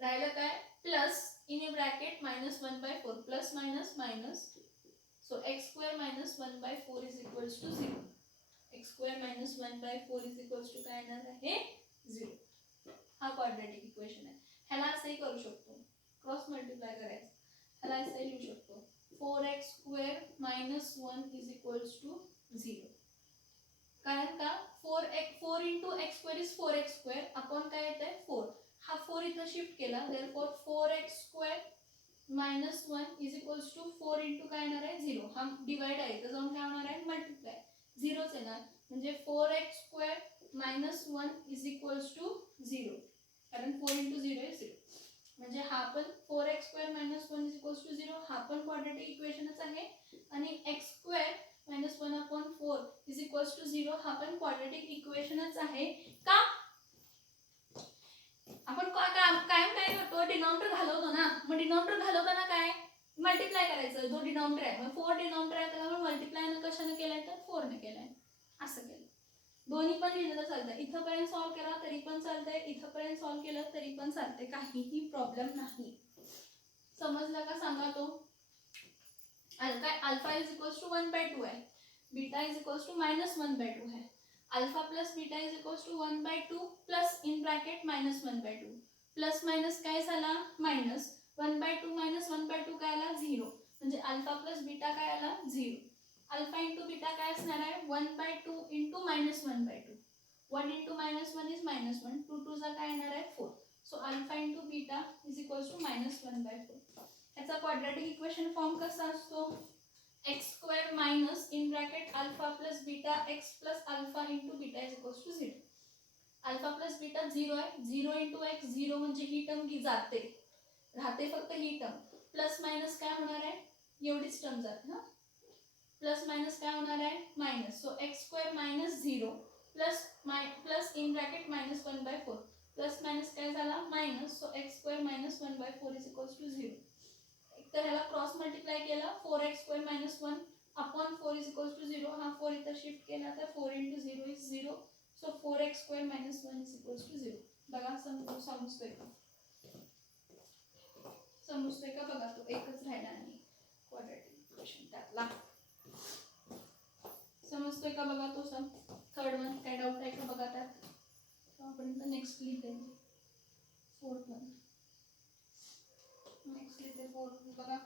राहिलं काय plus in bracket -1/4 plus minus minus. So x square -1/4 is equals to 0. X square -1/4 is equals to काय येणार आहे 0. हा क्वाड्रॅटिक इक्वेशन आहे. ह्याला असंही करू शकतो क्रॉस मल्टिप्लाय करायचं. ह्याला असंही लिहू शकतो 4x square -1 is equals to 0. कारण का 4 into x square is 4x square upon काय येत आहे 4. हा 4 इथं शिफ्ट केला therefore 4x square -1 is equals to 4 into काय येणार आहे 0. हा डिवाइड आहे तर जाऊन काय होणार आहे मल्टिप्लाय 0च येणार. म्हणजे 4x square -1 is equals to 0 कारण 4 इंटू 0 आहे 0. म्हणजे हा पण 4x square -1 is equals to 0 हा पण क्वाड्रॅटिक इक्वेशनच आहे. आणि x square -1/4 is equals to 0 हा पण क्वाड्रॅटिक इक्वेशनच आहे. का आपण कायम काय करतो डिनॉमिनेटर घालवतो ना. मग डिनॉमिनेटर घालवताना काय मल्टिप्लाय करायचं. जो डिनॉमिनेटर आहे मग 4 डिनॉमिनेटर आहे त्याला मल्टिप्लाय कशाने केलाय तर 4 ने केलाय. असं केलं. दोन्ही पण लिहिलं तर चालतं. इथंपर्यंत सॉल्व केला तरी पण चालतंय इथंपर्यंत सॉल्व केलं तरी पण चालतंय काहीही प्रॉब्लेम नाही. समजला का सांगा तो. अल्फा इज इक्वल्स टू 1/2 आहे. बीटा इज इक्वल्स टू -1/2 है. Alpha plus beta is equals to 1/2 plus in bracket -1/2 plus minus काय झाला मायनस 1/2 मायनस 1/2 काय आला 0, म्हणजे अल्फा प्लस बीटा काय आला 0. अल्फा इंटू बीटा काय असणार आहे 1/2 into minus 1/2. 1 into minus 1 is minus 1. 2 2 चा काय येणार आहे 4. So alpha into beta is equals to minus 1/4. याचा क्वाड्रॅटिक इक्वेशन फॉर्म कसा असतो, x square minus in bracket alpha plus beta x plus alpha into beta is equals to 0. Alpha plus beta 0 आहे, 0 into x 0 म्हणजे ही term जाते, राहते फक्त ही term. Plus minus काय होणार आहे, एवढीच टर्म जाते ना, प्लस मायनस काय होणार आहे minus. So x square minus 0 plus in bracket minus 1/4. Plus minus काय झाला minus. So x square minus 1/4 is equals to 0. तर ह्याला क्रॉस मल्टिप्लाय केलं 4x square minus 1 upon 4 is equals to 0. हा 4 इथं शिफ्ट केला तर 4 into 0 is 0. So 4x square minus 1 is equals to 0. बघा समजतोय का, समजतोय का बघा, तो एकच राहिला आणि क्वाड्रॅटिक इक्वेशन त्यातला समजतोय का बघा तो सम. थर्ड वन काय डाऊट आहे का बघा त्यात. आपण नेक्स्ट लिहिते 4th वन. नेक्स्ट लिहिते 4th बघा.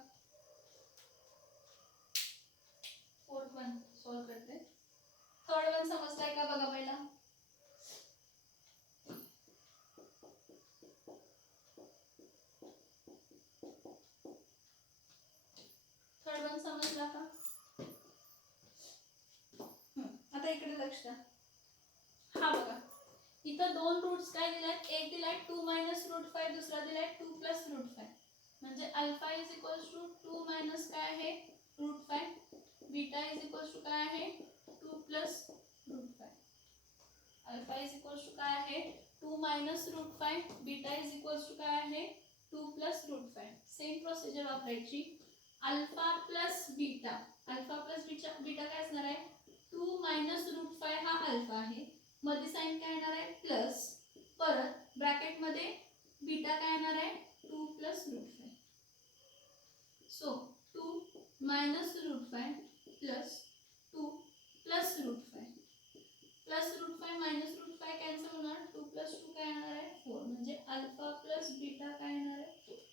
4th वन सॉल्व करते. थर्ड वन समजताय का बघा पहिला. थर्ड वन समजला का. आता इकडे लक्ष द्या. हा बघा इथं दोन रूट्स काय दिलात, एक दिलाय 2 मायनस रूट 5, दुसरा दिलाय 2 प्लस रूट 5. म्हणजे alpha is equals to 2 minus काय आहे root 5, beta is equals to काय आहे 2 plus root 5. Alpha is equals to काय आहे 2 minus root 5, beta is equals to काय आहे 2 प्लस रूट 5. सेम प्रोसिजर वापरायची. Alpha plus beta, alpha plus beta काय असणार आहे 2 मायनस रूट 5 हा अल्फा आहे, मध्ये साइन काय येणार आहे प्लस, परत ब्रॅकेट मध्ये बीटा काय येणार आहे 2 plus root 5. So 2 minus root 5 प्लस 2 plus root 5. Plus root 5 minus root 5 cancel होणार, 2 प्लस 2 काय येणार आहे 4. म्हणजे अल्फा प्लस बीटा काय येणार आहे 4.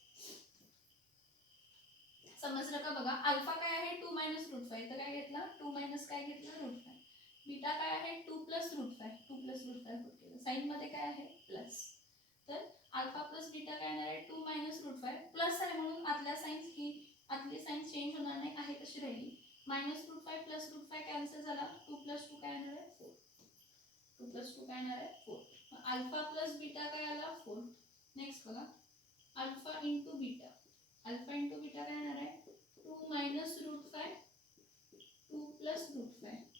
समजलं का बघा. अल्फा काय आहे 2 मायनस रूट 5, तर काय घेतला 2 मायनस काय घेतला रूट 5. बीटा काय आहे 2 प्लस रूट 5, 2 प्लस रूट 5 होत केलं, साइन मध्ये काय आहे प्लस. तर अल्फा प्लस बीटा काय येणार आहे 2 मायनस रूट 5 प्लस आहे म्हणून आतल्या साइन्स ही आतली साइन्स चेंज होणार नाही, आहे कशी राहिली. Minus root 5 plus root 5 cancel झाला, 2 प्लस 2 काय येणार आहे 4. 2 प्लस 2 काय येणार आहे 4. अल्फा प्लस बीटा काय आला 4. नेक्स्ट बघा alpha into beta. Alpha into beta काय येणार आहे 2 minus root 5 2 plus root 5.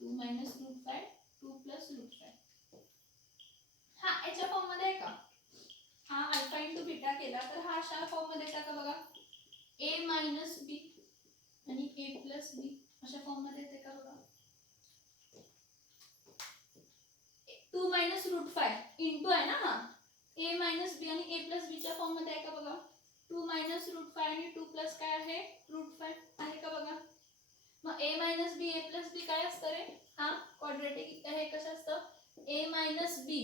2 minus root 5 2 plus root 5. हा याच्या फॉर्म मध्ये आहे का, हा अल्फा इंटू बीटा केला तर हा अशा फॉर्म मध्ये येता का बघा, a मायनस बी आणि a प्लस बी अशा फॉर्म मध्ये येते का बघा. 2 मायनस रूट 5 इंटू आहे ना, हा a मायनस बी आणि a प्लस बी च्या फॉर्म मध्ये आहे का बघा. 2 मायनस रूट 5 आणि 2 प्लस काय आहे रूट 5 आहे का बघा. मग a minus b a plus b काय असतं रे, हा क्वाड्रॅटिक हे कसं असतं a मायनस बी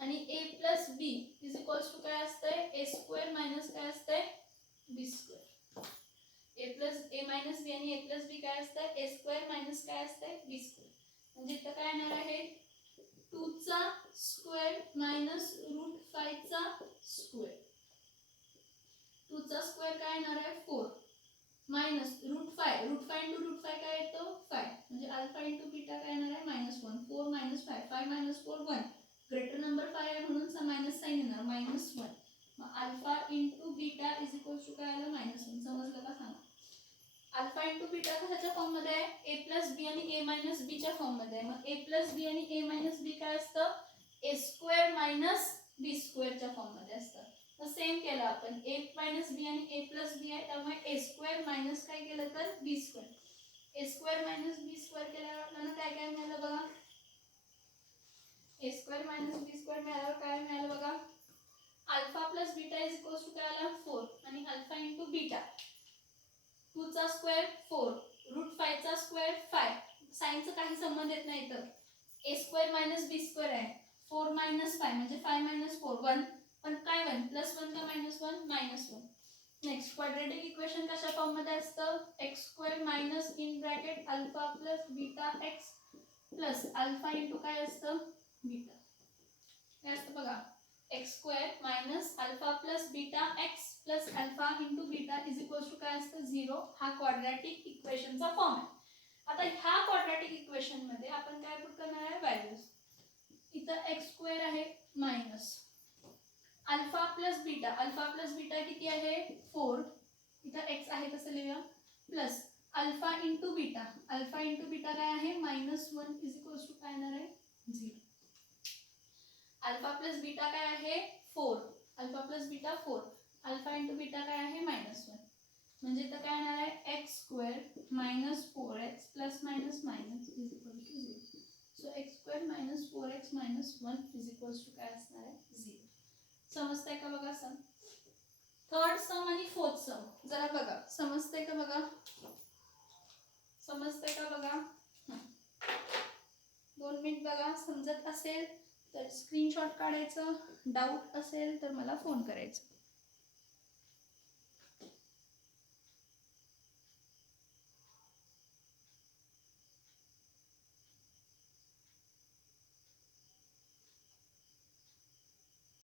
आणि a plus B is equals to काय असतंय a स्क्वेअर मायनस काय असतंय b square. a minus B आणि a प्लस बी काय असतंय a स्क्वेअर मायनस काय असतंय b स्क्वेअर. म्हणजे इथं काय येणार आहे 2 चा स्क्वेअर मायनस रूट 5 चा स्क्वेअर. 2 चा स्क्वेअर काय येणार आहे 4 मायनस रूट 5 इंटू रूट 5 काय येतो 5. म्हणजे अल्फा इंटू बीटा काय येणार आहे -1. 4 मायनस 5 5 मायनस 4 1. ग्रेटर नंबर 5 आहे म्हणून मायनस साइन येणार -1. मग alpha into beta is equals to काय आलं -1. समजलं का सांगा. अल्फा इंटू बीटा कशाच्या फॉर्म मध्ये आहे a प्लस बी आणि a मायनस बी च्या फॉर्म मध्ये आहे. मग a प्लस बी आणि a मायनस बी काय असतं a square minus b square च्या फॉर्म मध्ये असतं. तर सेम केलं आपण a मायनस बी आणि a प्लस बी आहे त्यामुळे a स्क्वेअर मायनस काय केलं तर b square. a square minus b square केल्यावर आपल्याला काय काय मिळालं बघा. a square minus b square मिळाल्यावर काय मिळालं बघा. Alpha plus beta is equals to काय आला 4 आणि अल्फा इंटू बीटा 2 चा स्क्वेअर 4 रूट 5 चा स्क्वेअर 5. साइनचा काही संबंध येत नाही तर a square minus b square आहे 4 मायनस 5 म्हणजे 5 मायनस 4 1. पण काय 1 प्लस 1 का -1 -1 नेक्स्ट क्वाड्रॅटिक इक्वेशन कशा फॉर्म मध्ये असतं x square minus in bracket alpha plus beta x plus alpha into काय असतं बीटा. काय असतं बघा x square minus alpha plus beta x plus alpha into beta is equal to काय असतं 0. हा क्वाड्रॅटिक इक्वेशनचा फॉर्म आहे. आता ह्या क्वाड्रॅटिक इक्वेशन मध्ये आपण काय पुट करणार आहे व्हॅल्यूज. इथं एक्स स्क्वेअर आहे मायनस अल्फा प्लस बीटा किती आहे 4. इथं एक्स आहे तसं लिहूया प्लस अल्फा इंटू बीटा काय आहे -1 इज इक्वल टू काय येणार आहे 0. अल्फा प्लस बीटा काय आहे 4. अल्फा इंटू बीटा काय आहे -1 म्हणजे इथं काय येणार आहे x square minus 4x plus minus minus is equal to 0. So x square minus 4x minus 1 is equal to काय असणार आहे 0. समजतंय का बघा सम. थर्ड सम आणि फोर्थ सम जरा बघा समजतंय का बघा 2 मिनिट बघा. समजत असेल तर स्क्रीनशॉट काढायचं, डाऊट असेल तर मला फोन करायचं.